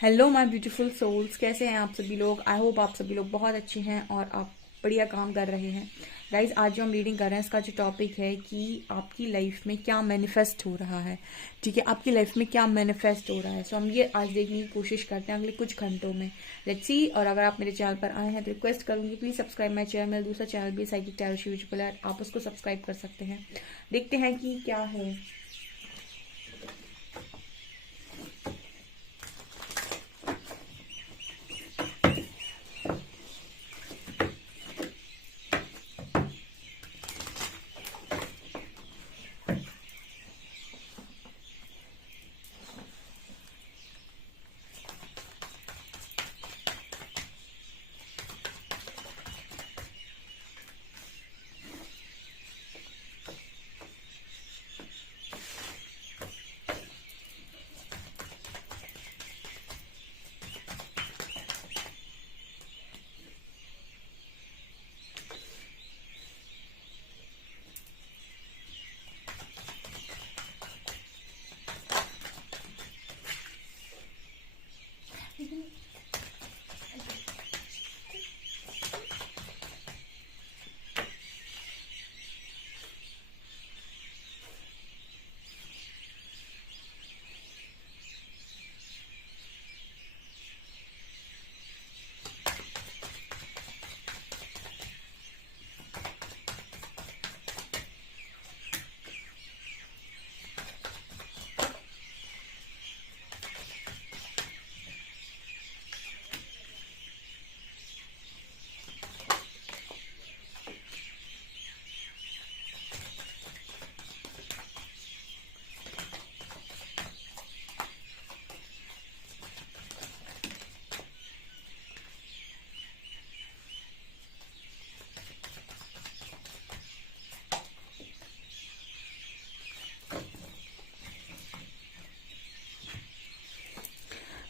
Hello my beautiful souls, कैसे हैं आप सभी लोग। आई होप आप सभी लोग बहुत अच्छे हैं और आप बढ़िया काम कर रहे हैं। गाइज, आज जो हम रीडिंग कर रहे हैं इसका जो टॉपिक है कि आपकी लाइफ में क्या मैनिफेस्ट हो रहा है। ठीक है, आपकी लाइफ में क्या मैनिफेस्ट हो रहा है। सो हम ये आज देखने की कोशिश करते हैं अगले कुछ घंटों में। Let's see. और अगर आप मेरे चैनल पर आए हैं तो रिक्वेस्ट करूंगी प्लीज सब्सक्राइब माई चैनल। मेरा दूसरा चैनल भी साइकिक टैरो शिविजिबल है, आप उसको सब्सक्राइब कर सकते हैं। देखते हैं कि क्या है।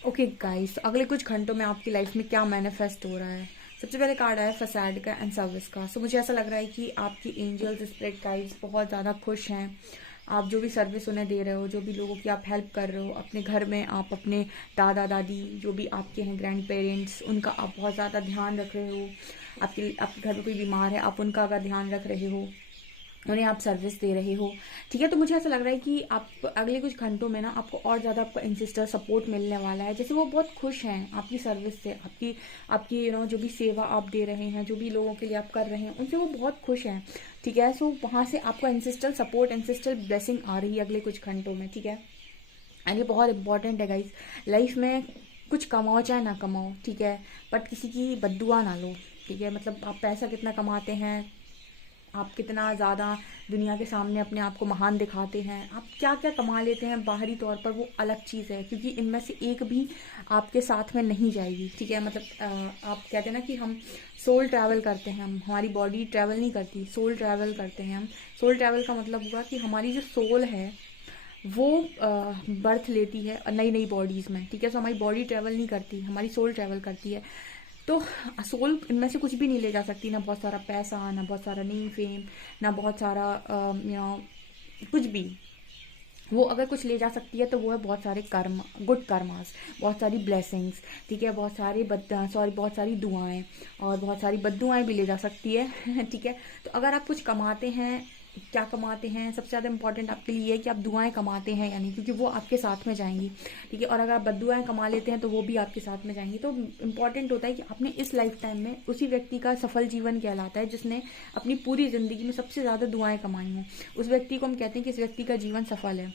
ओके गाइस, अगले कुछ घंटों में आपकी लाइफ में क्या मैनिफेस्ट हो रहा है। सबसे पहले कार्ड आया फसाड का एंड सर्विस का। सो मुझे ऐसा लग रहा है कि आपकी एंजल्स स्पिरिट गाइड्स बहुत ज़्यादा खुश हैं। आप जो भी सर्विस उन्हें दे रहे हो, जो भी लोगों की आप हेल्प कर रहे हो अपने घर में, आप अपने दादा दादी जो भी आपके हैं ग्रैंड पेरेंट्स, उनका आप बहुत ज़्यादा ध्यान रख रहे हो। आपके घर में कोई बीमार है, आप उनका अगर ध्यान रख रहे हो, उन्हें आप सर्विस दे रहे हो। ठीक है, तो मुझे ऐसा लग रहा है कि आप अगले कुछ घंटों में ना आपको और ज़्यादा आपका इंसिस्टर सपोर्ट मिलने वाला है। जैसे वो बहुत खुश हैं आपकी सर्विस से, आपकी आपकी जो भी सेवा आप दे रहे हैं, जो भी लोगों के लिए आप कर रहे हैं, उनसे वो बहुत खुश हैं। ठीक है, सो वहाँ से आपका इंसिस्टर सपोर्ट, इंसिस्टर ब्लेसिंग आ रही है अगले कुछ घंटों में। ठीक है, एंड ये बहुत इंपॉर्टेंट है गाइज। लाइफ में कुछ कमाओ चाहे ना कमाओ, ठीक है, बट किसी की बद्दुआ ना लो। ठीक है, मतलब आप पैसा कितना कमाते हैं, आप कितना ज़्यादा दुनिया के सामने अपने आप को महान दिखाते हैं, आप क्या क्या कमा लेते हैं बाहरी तौर पर, वो अलग चीज़ है, क्योंकि इनमें से एक भी आपके साथ में नहीं जाएगी। ठीक है, मतलब आप कहते हैं ना कि हम सोल ट्रैवल करते हैं, हम हमारी बॉडी ट्रैवल नहीं करती, सोल ट्रैवल करते हैं हम। सोल ट्रैवल का मतलब हुआ कि हमारी जो सोल है वो बर्थ लेती है नई नई बॉडीज़ में। ठीक है, सो हमारी बॉडी ट्रैवल नहीं करती, हमारी सोल ट्रैवल करती है। तो सोल इनमें से कुछ भी नहीं ले जा सकती, ना बहुत सारा पैसा, ना बहुत सारा नेम फेम, ना बहुत सारा कुछ भी। वो अगर कुछ ले जा सकती है तो वो है बहुत सारे कर्म, गुड कर्मास, बहुत सारी ब्लेसिंग्स। ठीक है, बहुत सारी दुआएं, और बहुत सारी बद्दुआएं भी ले जा सकती है। ठीक है, तो अगर आप कुछ कमाते हैं, क्या कमाते हैं, सबसे ज़्यादा इंपॉर्टेंट आपके लिए है कि आप दुआएं कमाते हैं या नहीं, क्योंकि वो आपके साथ में जाएंगी। ठीक है, और अगर आप बद्दुआएं कमा लेते हैं तो वो भी आपके साथ में जाएंगी। तो इंपॉर्टेंट होता है कि आपने इस लाइफ टाइम में उसी व्यक्ति का सफल जीवन कहलाता है जिसने अपनी पूरी ज़िंदगी में सबसे ज़्यादा दुआएं कमाई हों। उस व्यक्ति को हम कहते हैं कि इस व्यक्ति का जीवन सफल है।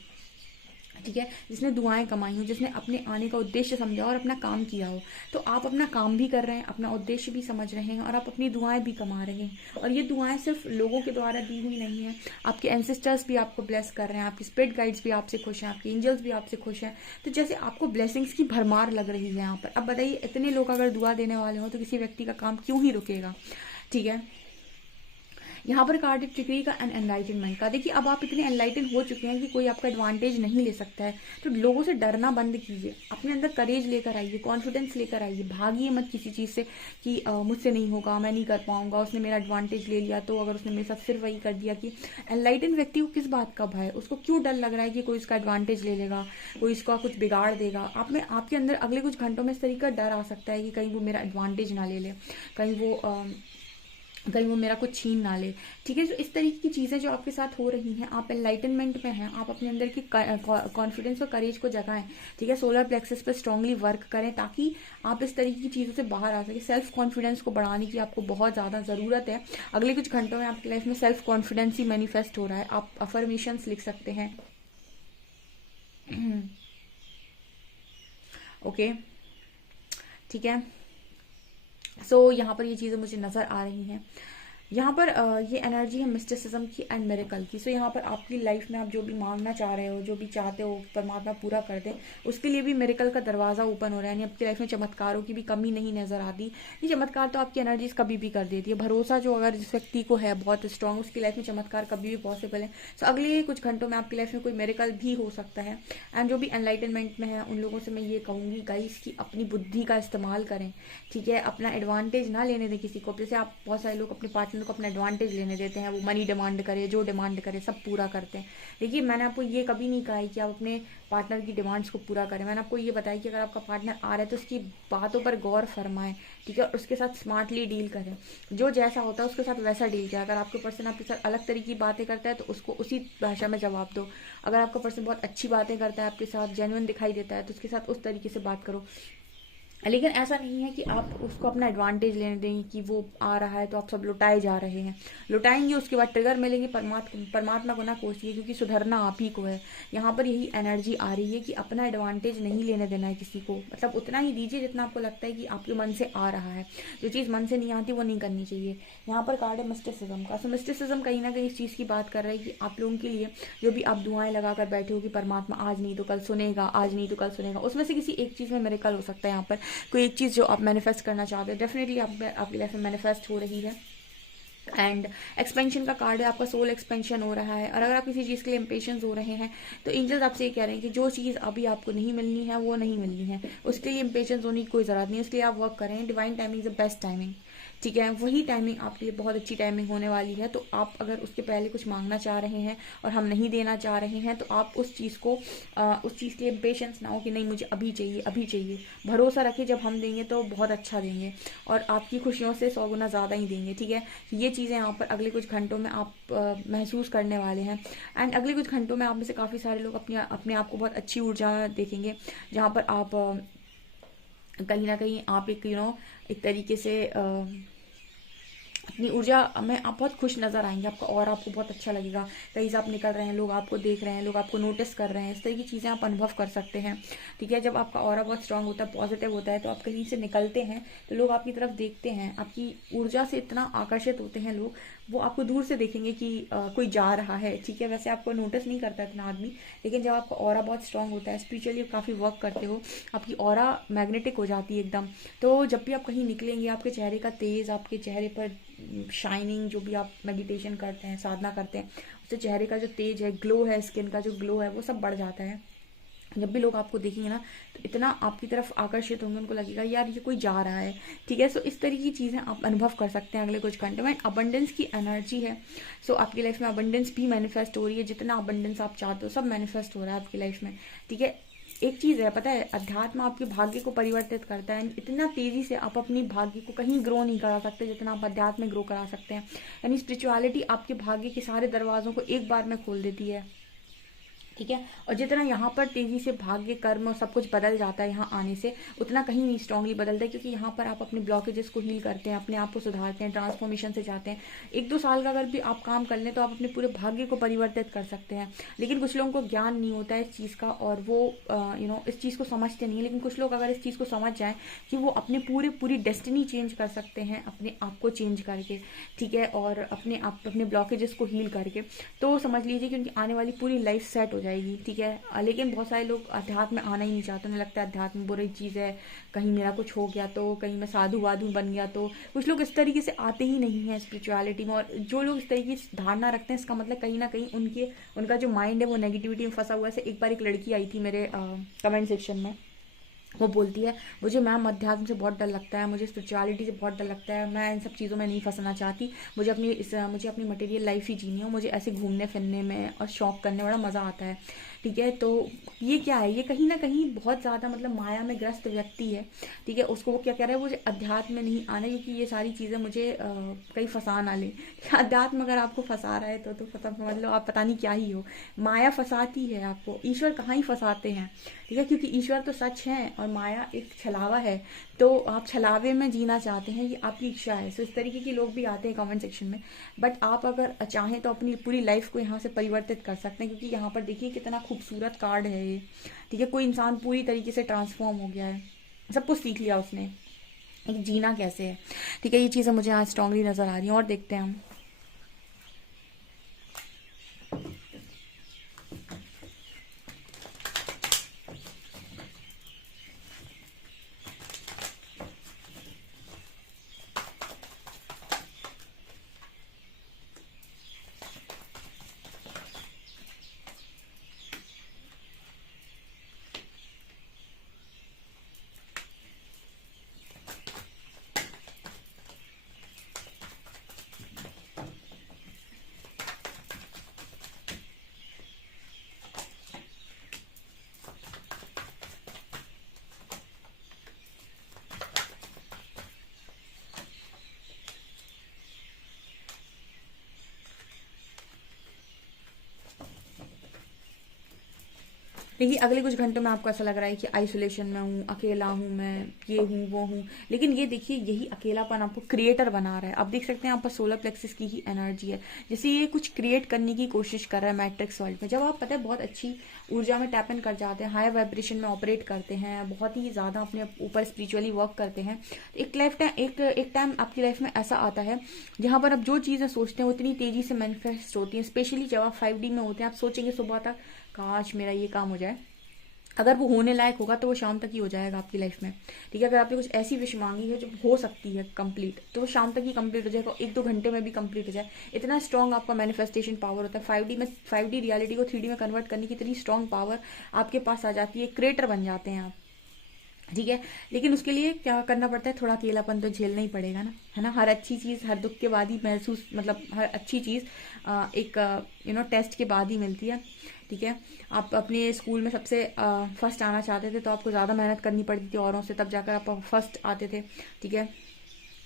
ठीक है, जिसने दुआएं कमाई हो, जिसने अपने आने का उद्देश्य समझा और अपना काम किया हो। तो आप अपना काम भी कर रहे हैं, अपना उद्देश्य भी समझ रहे हैं, और आप अपनी दुआएं भी कमा रहे हैं। और ये दुआएं सिर्फ लोगों के द्वारा दी हुई नहीं है, आपके एंसेस्टर्स भी आपको ब्लेस कर रहे हैं, आपके स्पिरिट गाइड्स भी आपसे खुश हैं, आपके एंजल्स भी आपसे खुश हैं। तो जैसे आपको ब्लेसिंग्स की भरमार लग रही है यहाँ पर। अब बताइए, इतने लोग अगर दुआ देने वाले हो तो किसी व्यक्ति का काम क्यों ही रुकेगा। ठीक है, यहाँ पर कार्ड है ट्रिकरी का एंड एनलाइटनमेंट का। देखिए अब आप इतने एनलाइटन हो चुके हैं कि कोई आपका एडवांटेज नहीं ले सकता है, तो लोगों से डरना बंद कीजिए, अपने अंदर करेज लेकर आइए, कॉन्फिडेंस लेकर आइए, भागिए मत किसी चीज़ से कि मुझसे नहीं होगा, मैं नहीं कर पाऊंगा, उसने मेरा एडवांटेज ले लिया तो, अगर उसने मेरे साथ फिर वही कर दिया। कि एनलाइटन व्यक्ति को किस बात का भय, उसको क्यों डर लग रहा है कि कोई इसका एडवांटेज ले लेगा, कोई इसका कुछ बिगाड़ देगा। आप में आपके अंदर अगले कुछ घंटों में इस तरीके का डर आ सकता है कि कहीं वो मेरा एडवांटेज ना ले ले, कहीं वो मेरा कुछ छीन ना ले। ठीक है, जो इस तरीके की चीज़ें जो आपके साथ हो रही हैं, आप एनलाइटनमेंट में हैं, आप अपने अंदर की कॉन्फिडेंस और करेज को जगाएं। ठीक है, सोलर प्लेक्सस पर स्ट्रांगली वर्क करें ताकि आप इस तरीके की चीज़ों से बाहर आ सके। सेल्फ कॉन्फिडेंस को बढ़ाने की आपको बहुत ज़्यादा ज़रूरत है। अगले कुछ घंटों में आपकी लाइफ में सेल्फ कॉन्फिडेंस ही मैनिफेस्ट हो रहा है। आप अफर्मेशंस लिख सकते हैं। ओके, ठीक है। यहाँ पर ये चीज़ें मुझे नज़र आ रही हैं। यहाँ पर ये एनर्जी है मिस्टिसिज्म की एंड मिरेकल की। यहाँ पर आपकी लाइफ में आप जो भी मांगना चाह रहे हो, जो भी चाहते हो परमात्मा पूरा कर दे, उसके लिए भी मिरेकल का दरवाज़ा ओपन हो रहा है। यानी आपकी लाइफ में चमत्कारों की भी कमी नहीं नज़र आती। ये चमत्कार तो आपकी एनर्जीज कभी भी कर देती है। भरोसा जो अगर जिस व्यक्ति को है बहुत स्ट्रांग, उसकी लाइफ में चमत्कार कभी भी पॉसिबल है। अगले कुछ घंटों में आपकी लाइफ में कोई मिरेकल भी हो सकता है। एंड जो भी एनलाइटनमेंट में है उन लोगों से मैं ये कहूँगी गाइस कि अपनी बुद्धि का इस्तेमाल करें। ठीक है, अपना एडवांटेज ना लेने दें किसी को। जैसे आप बहुत सारे लोग अपने पार्टनर को अपना एडवांटेज लेने देते हैं, वो मनी डिमांड करे, जो डिमांड करे सब पूरा करते हैं। देखिए मैंने आपको ये कभी नहीं कहा है कि आप अपने पार्टनर की डिमांड्स को पूरा करें। मैंने आपको ये बताया कि अगर आपका पार्टनर आ रहा है तो उसकी बातों पर गौर फरमाएं। ठीक है, उसके साथ स्मार्टली डील करें, जो जैसा होता है उसके साथ वैसा डील करें। अगर आपके पर्सन आपके साथ अलग तरीके की बातें करता है तो उसको उसी भाषा में जवाब दो। अगर आपका पर्सन बहुत अच्छी बातें करता है, आपके साथ जेन्युइन दिखाई देता है, तो उसके साथ उस तरीके से बात करो। लेकिन ऐसा नहीं है कि आप उसको अपना एडवांटेज लेने देंगे कि वो आ रहा है तो आप सब लुटाए जा रहे हैं। लुटाएंगे, उसके बाद ट्रिगर मिलेंगे, परमात्मा को ना कोसिए क्योंकि सुधरना आप ही को है। यहाँ पर यही एनर्जी आ रही है कि अपना एडवांटेज नहीं लेने देना है किसी को। मतलब उतना ही दीजिए जितना आपको लगता है कि आपके मन से आ रहा है। जो चीज़ मन से नहीं आती वो नहीं करनी चाहिए। यहाँ पर कार्ड है मिस्टिसिज्म का। मिस्टिसिज्म कहीं ना कहीं इस चीज़ की बात कर रहा है कि आप लोगों के लिए जो भी आप दुआएं लगा कर बैठे हो कि परमात्मा आज नहीं तो कल सुनेगा, आज नहीं तो कल सुनेगा, उसमें से किसी एक चीज़ में मिरेकल हो सकता है। यहाँ पर कोई एक चीज़ जो आप मैनिफेस्ट करना चाहते हैं डेफिनेटली आपकी लाइफ में मैनिफेस्ट हो रही है। एंड एक्सपेंशन का कार्ड है, आपका सोल एक्सपेंशन हो रहा है। और अगर आप किसी चीज़ के लिए इम्पेशंस हो रहे हैं तो एंजल्स आपसे ये कह रहे हैं कि जो चीज़ अभी आपको नहीं मिलनी है वो नहीं मिलनी है, उसके लिए इम्पेशंस होने की कोई ज़रूरत नहीं है। इसलिए आप वर्क करें। Divine timing is the best timing. ठीक है, वही टाइमिंग आपके लिए बहुत अच्छी टाइमिंग होने वाली है। तो आप अगर उसके पहले कुछ मांगना चाह रहे हैं और हम नहीं देना चाह रहे हैं तो आप उस चीज़ को उस चीज़ के लिए पेशेंस ना हो कि नहीं मुझे अभी चाहिए अभी चाहिए। भरोसा रखिए जब हम देंगे तो बहुत अच्छा देंगे और आपकी खुशियों से 100 गुना ज़्यादा ही देंगे। ठीक है, ये चीज़ें यहाँ पर अगले कुछ घंटों में आप महसूस करने वाले हैं। एंड अगले कुछ घंटों में आप में से काफ़ी सारे लोग अपने आप को बहुत अच्छी ऊर्जा देखेंगे, जहाँ पर आप कहीं ना कहीं आप एक तरीके से अपनी ऊर्जा में आप बहुत खुश नज़र आएंगे। आपका और आपको बहुत अच्छा लगेगा। कहीं से आप निकल रहे हैं, लोग आपको देख रहे हैं, लोग आपको नोटिस कर रहे हैं, इस तरह की चीज़ें आप अनुभव कर सकते हैं। ठीक है, जब आपका ऑरा बहुत स्ट्रांग होता है, पॉजिटिव होता है, तो आप कहीं से निकलते हैं तो लोग आपकी तरफ देखते हैं, आपकी ऊर्जा से इतना आकर्षित होते हैं लोग, वो आपको दूर से देखेंगे कि कोई जा रहा है। ठीक है, वैसे आपको नोटिस नहीं करता इतना आदमी, लेकिन जब आपका ऑरा बहुत स्ट्रांग होता है, स्पिरिचुअली काफ़ी वर्क करते हो, आपकी ऑरा मैग्नेटिक हो जाती है एकदम। तो जब भी आप कहीं निकलेंगे आपके चेहरे का तेज़, आपके चेहरे पर शाइनिंग, जो भी आप मेडिटेशन करते हैं, साधना करते हैं, उससे चेहरे का जो तेज है, ग्लो है, स्किन का जो ग्लो है, वो सब बढ़ जाता है। जब भी लोग आपको देखेंगे ना तो इतना आपकी तरफ आकर्षित होंगे, उनको लगेगा यार ये कोई जा रहा है। ठीक है, सो इस तरह की चीज़ें आप अनुभव कर सकते हैं अगले कुछ घंटे में। अबंडेंस की एनर्जी है, सो आपकी लाइफ में अबंडेंस भी मैनिफेस्ट हो रही है। जितना अबंडेंस आप चाहते हो सब मैनिफेस्ट हो रहा है आपकी लाइफ में। ठीक है, एक चीज़ है पता है, अध्यात्म आपके भाग्य को परिवर्तित करता है। इतना तेज़ी से आप अपनी भाग्य को कहीं ग्रो नहीं करा सकते जितना आप अध्यात्म में ग्रो करा सकते हैं। यानी स्पिरिचुअलिटी आपके भाग्य के सारे दरवाजों को एक बार में खोल देती है। ठीक है, और जितना यहाँ पर तेज़ी से भाग्य कर्म और सब कुछ बदल जाता है यहाँ आने से, उतना कहीं नहीं स्ट्रांगली बदलता है, क्योंकि यहाँ पर आप अपने ब्लॉकेजेस को हील करते हैं, अपने आप को सुधारते हैं, ट्रांसफॉर्मेशन से जाते हैं। 1-2 साल का अगर भी आप काम कर लें तो आप अपने पूरे भाग्य को परिवर्तित कर सकते हैं। लेकिन कुछ लोगों को ज्ञान नहीं होता है इस चीज़ का और वो इस चीज़ को समझते नहीं है। लेकिन कुछ लोग अगर इस चीज़ को समझ जाएँ कि वो अपने पूरी डेस्टिनी चेंज कर सकते हैं अपने आप को चेंज करके, ठीक है, और अपने ब्लॉकेजेस को हील करके, तो समझ लीजिए कि उनकी आने वाली पूरी लाइफ सेट हो जाएगी, ठीक है। लेकिन बहुत सारे लोग अध्यात्म में आना ही नहीं चाहते, उन्हें लगता है अध्यात्म बुरी चीज़ है, कहीं मेरा कुछ हो गया तो, कहीं मैं साधु वाधु बन गया तो। कुछ लोग इस तरीके से आते ही नहीं हैं स्पिरिचुअलिटी में, और जो लोग इस तरीके की धारणा रखते हैं, इसका मतलब कहीं ना कहीं उनका जो माइंड है वो नेगेटिविटी में फंसा हुआ है। एक बार एक लड़की आई थी मेरे कमेंट सेक्शन में, वो बोलती है मुझे मैम अध्यात्म से बहुत डर लगता है, मुझे स्पिरिचुअलिटी से बहुत डर लगता है, मैं इन सब चीज़ों में नहीं फंसना चाहती, मुझे अपनी मटेरियल लाइफ ही जीनी है, मुझे ऐसे घूमने फिरने में और शौक करने में बड़ा मज़ा आता है, ठीक है। तो ये क्या है, ये कहीं ना कहीं बहुत ज़्यादा मतलब माया में ग्रस्त व्यक्ति है, ठीक है। उसको वो क्या कह रहा है, मुझे अध्यात्म में नहीं आना क्योंकि ये सारी चीज़ें मुझे कहीं फंसा ना ले। अध्यात्म अगर आपको फंसा रहा है तो समझ लो आप पता नहीं क्या ही हो। माया फंसाती है आपको, ईश्वर कहाँ ही फंसाते हैं, ठीक है, क्योंकि ईश्वर तो सच है और माया एक छलावा है। तो आप छलावे में जीना चाहते हैं, ये आपकी इच्छा है। सो इस तरीके के लोग भी आते हैं कमेंट सेक्शन में, बट आप अगर चाहें तो अपनी पूरी लाइफ को यहाँ से परिवर्तित कर सकते हैं, क्योंकि यहाँ पर देखिए कितना खूबसूरत कार्ड है ये, ठीक है। कोई इंसान पूरी तरीके से ट्रांसफॉर्म हो गया है, सब कुछ सीख लिया उसने, एक जीना कैसे है, ठीक है। ये चीज़ें मुझे यहाँ स्ट्रांगली नजर आ रही हैं, और देखते हैं हम। देखिए अगले कुछ घंटों में आपको ऐसा लग रहा है कि आइसोलेशन में हूँ, अकेला हूँ, मैं ये हूँ वो हूँ, लेकिन ये देखिए यही अकेलापन आपको क्रिएटर बना रहा है। आप देख सकते हैं यहाँ पर सोलर प्लेक्सिस की ही एनर्जी है, जैसे ये कुछ क्रिएट करने की कोशिश कर रहा है मैट्रिक्स वर्ल्ड में। जब आप पता है बहुत अच्छी ऊर्जा में टैप इन कर जाते हैं, हायर वाइब्रेशन में ऑपरेट करते हैं, बहुत ही ज़्यादा अपने ऊपर स्पिरिचुअली वर्क करते हैं, एक टाइम आपकी लाइफ में ऐसा आता है जहाँ पर आप जो चीज़ें सोचते हैं वो इतनी तेज़ी से मैनिफेस्ट होती हैं। स्पेशली जब आप 5D में होते हैं, आप सोचेंगे सुबह तक काश मेरा ये काम हो जाए, अगर वो होने लायक होगा तो वो शाम तक ही हो जाएगा आपकी लाइफ में, ठीक है। अगर आपने कुछ ऐसी विश मांगी है जो हो सकती है कंप्लीट, तो वो शाम तक ही कंप्लीट हो जाएगा, 1-2 घंटे में भी कंप्लीट हो जाए। इतना स्ट्रॉन्ग आपका मैनिफेस्टेशन पावर होता है। 5D रियलिटी को 3D में कन्वर्ट करने की इतनी स्ट्रॉन्ग पावर आपके पास आ जाती है, क्रिएटर बन जाते हैं आप, ठीक है। लेकिन उसके लिए क्या करना पड़ता है, थोड़ा अकेलापन तो झेलना ही पड़ेगा ना, है ना। हर अच्छी चीज़ हर दुख के बाद ही महसूस, मतलब हर अच्छी चीज़ एक टेस्ट के बाद ही मिलती है, ठीक है। आप अपने स्कूल में सबसे फर्स्ट आना चाहते थे तो आपको ज़्यादा मेहनत करनी पड़ती थी औरों से, तब जाकर आप फर्स्ट आते थे, ठीक है।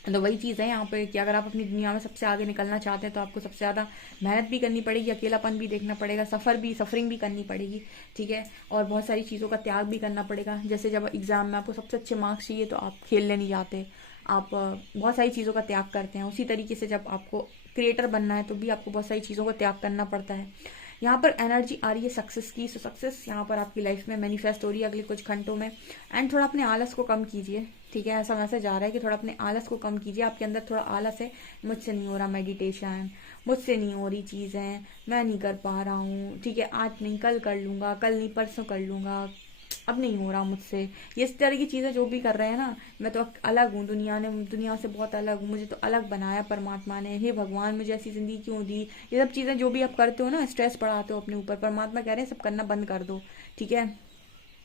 तो वही चीज़ है यहाँ पे कि अगर आप अपनी दुनिया में सबसे आगे निकलना चाहते हैं तो आपको सबसे ज़्यादा मेहनत भी करनी पड़ेगी, अकेलापन भी देखना पड़ेगा, सफरिंग भी करनी पड़ेगी, ठीक है। और बहुत सारी चीज़ों का त्याग भी करना पड़ेगा। जैसे जब एग्जाम में आपको सबसे अच्छे मार्क्स चाहिए तो आप खेलने नहीं जाते, आप बहुत सारी चीज़ों का त्याग करते हैं। उसी तरीके से जब आपको क्रिएटर बनना है तो भी आपको बहुत सारी चीज़ों का त्याग करना पड़ता है। यहाँ पर एनर्जी आ रही है सक्सेस की, सो सक्सेस यहाँ पर आपकी लाइफ में मैनिफेस्ट हो रही है अगले कुछ घंटों में। एंड थोड़ा अपने आलस को कम कीजिए, ठीक है। ऐसा मैसेज आ रहा है कि थोड़ा अपने आलस को कम कीजिए। आपके अंदर थोड़ा आलस है, मुझसे नहीं हो रहा मेडिटेशन, मुझसे नहीं हो रही चीज़ें, मैं नहीं कर पा रहा हूँ, ठीक है, आज नहीं कल कर लूँगा, कल नहीं परसों कर लूँगा, अब नहीं हो रहा मुझसे। ये इस तरह की चीज़ें जो भी कर रहे हैं ना, मैं तो अलग हूँ, दुनिया से बहुत अलग हूँ, मुझे तो अलग बनाया परमात्मा ने, हे भगवान मुझे ऐसी जिंदगी क्यों दी। ये सब चीज़ें जो भी आप करते हो ना, स्ट्रेस बढ़ाते हो अपने ऊपर, परमात्मा कह रहे हैं सब करना बंद कर दो, ठीक है।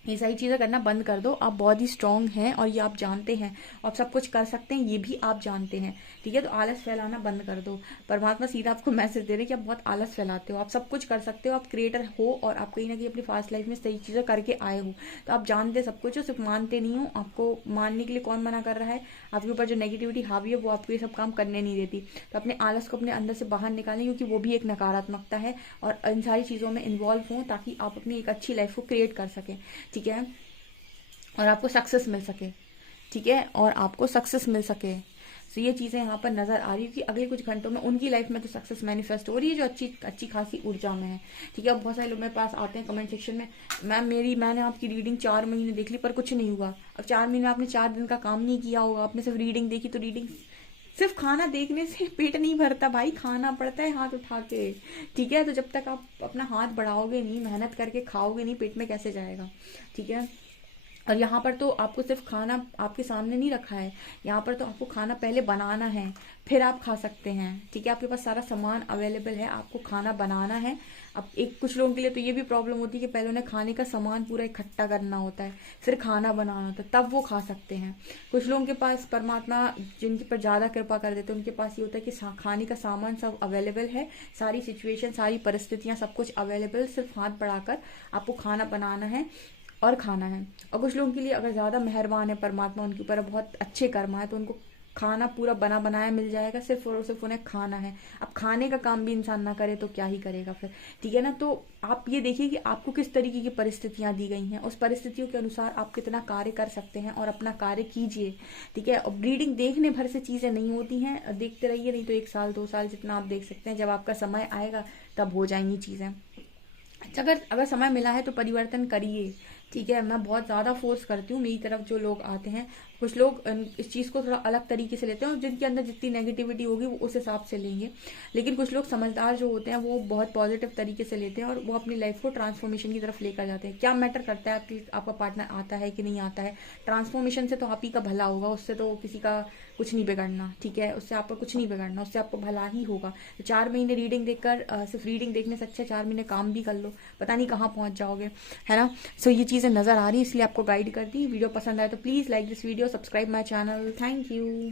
ये सारी चीज़ें करना बंद कर दो। आप बहुत ही स्ट्रांग हैं और ये आप जानते हैं, आप सब कुछ कर सकते हैं, ये भी आप जानते हैं, ठीक है। तो आलस फैलाना बंद कर दो। परमात्मा सीधा आपको मैसेज दे रहे हैं कि आप बहुत आलस फैलाते हो, आप सब कुछ कर सकते हो, आप क्रिएटर हो और आप कहीं ना कहीं अपनी फास्ट लाइफ में सही चीज़ें करके आए हो। तो आप जानते सब कुछ हो, सिर्फ मानते नहीं हो। आपको मानने के लिए कौन मना कर रहा है, आपके ऊपर जो नेगेटिविटी हावी है वो आपको ये सब काम करने नहीं देती। तो अपने आलस को अपने अंदर से बाहर निकालें, क्योंकि वो भी एक नकारात्मकता है, और इन सारी चीज़ों में इन्वॉल्व हों ताकि आप अपनी एक अच्छी लाइफ को क्रिएट कर सकें, ठीक है, और आपको सक्सेस मिल सके, ठीक है, और आपको सक्सेस मिल सके। तो ये चीज़ें यहाँ पर नज़र आ रही है कि अगले कुछ घंटों में उनकी लाइफ में तो सक्सेस मैनिफेस्ट हो रही है जो अच्छी खासी ऊर्जा में है, ठीक है। अब बहुत सारे लोग मेरे पास आते हैं कमेंट सेक्शन में, मैंने आपकी रीडिंग 4 महीने देख ली पर कुछ नहीं हुआ। अब 4 महीने आपने 4 दिन का काम नहीं किया होगा, आपने सिर्फ रीडिंग देखी, तो रीडिंग सिर्फ खाना देखने से पेट नहीं भरता भाई, खाना पड़ता है हाथ उठा के। ठीक है, तो जब तक आप अपना हाथ बढ़ाओगे नहीं, मेहनत करके खाओगे नहीं, पेट में कैसे जाएगा। ठीक है, और यहाँ पर तो आपको सिर्फ खाना आपके सामने नहीं रखा है, यहाँ पर तो आपको खाना पहले बनाना है, फिर आप खा सकते हैं। ठीक है, आपके पास सारा सामान अवेलेबल है, आपको खाना बनाना है। अब एक कुछ लोगों के लिए तो ये भी प्रॉब्लम होती है कि पहले उन्हें खाने का सामान पूरा इकट्ठा करना होता है, फिर खाना बनाना होता है, तब वो खा सकते हैं। कुछ लोगों के पास परमात्मा जिनके पर ज़्यादा कृपा कर देते हैं, उनके पास ये होता है कि खाने का सामान सब अवेलेबल है, सारी सिचुएशन, सारी परिस्थितियाँ, सब कुछ अवेलेबल, सिर्फ हाथ बढ़ाकर आपको खाना बनाना है और खाना है। और कुछ लोगों के लिए अगर ज़्यादा मेहरबान है परमात्मा, उनके ऊपर बहुत अच्छे कर्म है, तो उनको खाना पूरा बना बनाया मिल जाएगा, सिर्फ और सिर्फ उन्हें खाना है। अब खाने का काम भी इंसान ना करे तो क्या ही करेगा फिर। ठीक है ना, तो आप ये देखिए कि आपको किस तरीके की परिस्थितियां दी गई हैं, उस परिस्थितियों के अनुसार आप कितना कार्य कर सकते हैं और अपना कार्य कीजिए। ठीक है, और ब्रीडिंग देखने भर से चीज़ें नहीं होती हैं, देखते रहिए, नहीं तो 1 साल 2 साल जितना आप देख सकते हैं, जब आपका समय आएगा तब हो जाएंगी चीज़ें। अगर अगर समय मिला है तो परिवर्तन करिए। ठीक है, मैं बहुत ज़्यादा फोर्स करती हूँ, मेरी तरफ जो लोग आते हैं, कुछ लोग इस चीज़ को थोड़ा अलग तरीके से लेते हैं और जिनके अंदर जितनी नेगेटिविटी होगी वो उस हिसाब से लेंगे। लेकिन कुछ लोग समझदार जो होते हैं वो बहुत पॉजिटिव तरीके से लेते हैं और वो अपनी लाइफ को ट्रांसफॉर्मेशन की तरफ लेकर जाते हैं। क्या मैटर करता है आपका पार्टनर आता है कि नहीं आता है, ट्रांसफॉर्मेशन से तो आप ही का भला होगा, उससे तो किसी का कुछ नहीं बिगड़ना। ठीक है, उससे आपका कुछ नहीं बिगड़ना, उससे आपको भला ही होगा। तो 4 महीने रीडिंग देखकर सिर्फ रीडिंग देखने से अच्छा 4 महीने काम भी कर लो, पता नहीं कहाँ पहुँच जाओगे, है ना। सो ये चीज़ें नज़र आ रही है, इसलिए आपको गाइड कर दी। वीडियो पसंद आए तो please like this video, subscribe my channel. Thank you.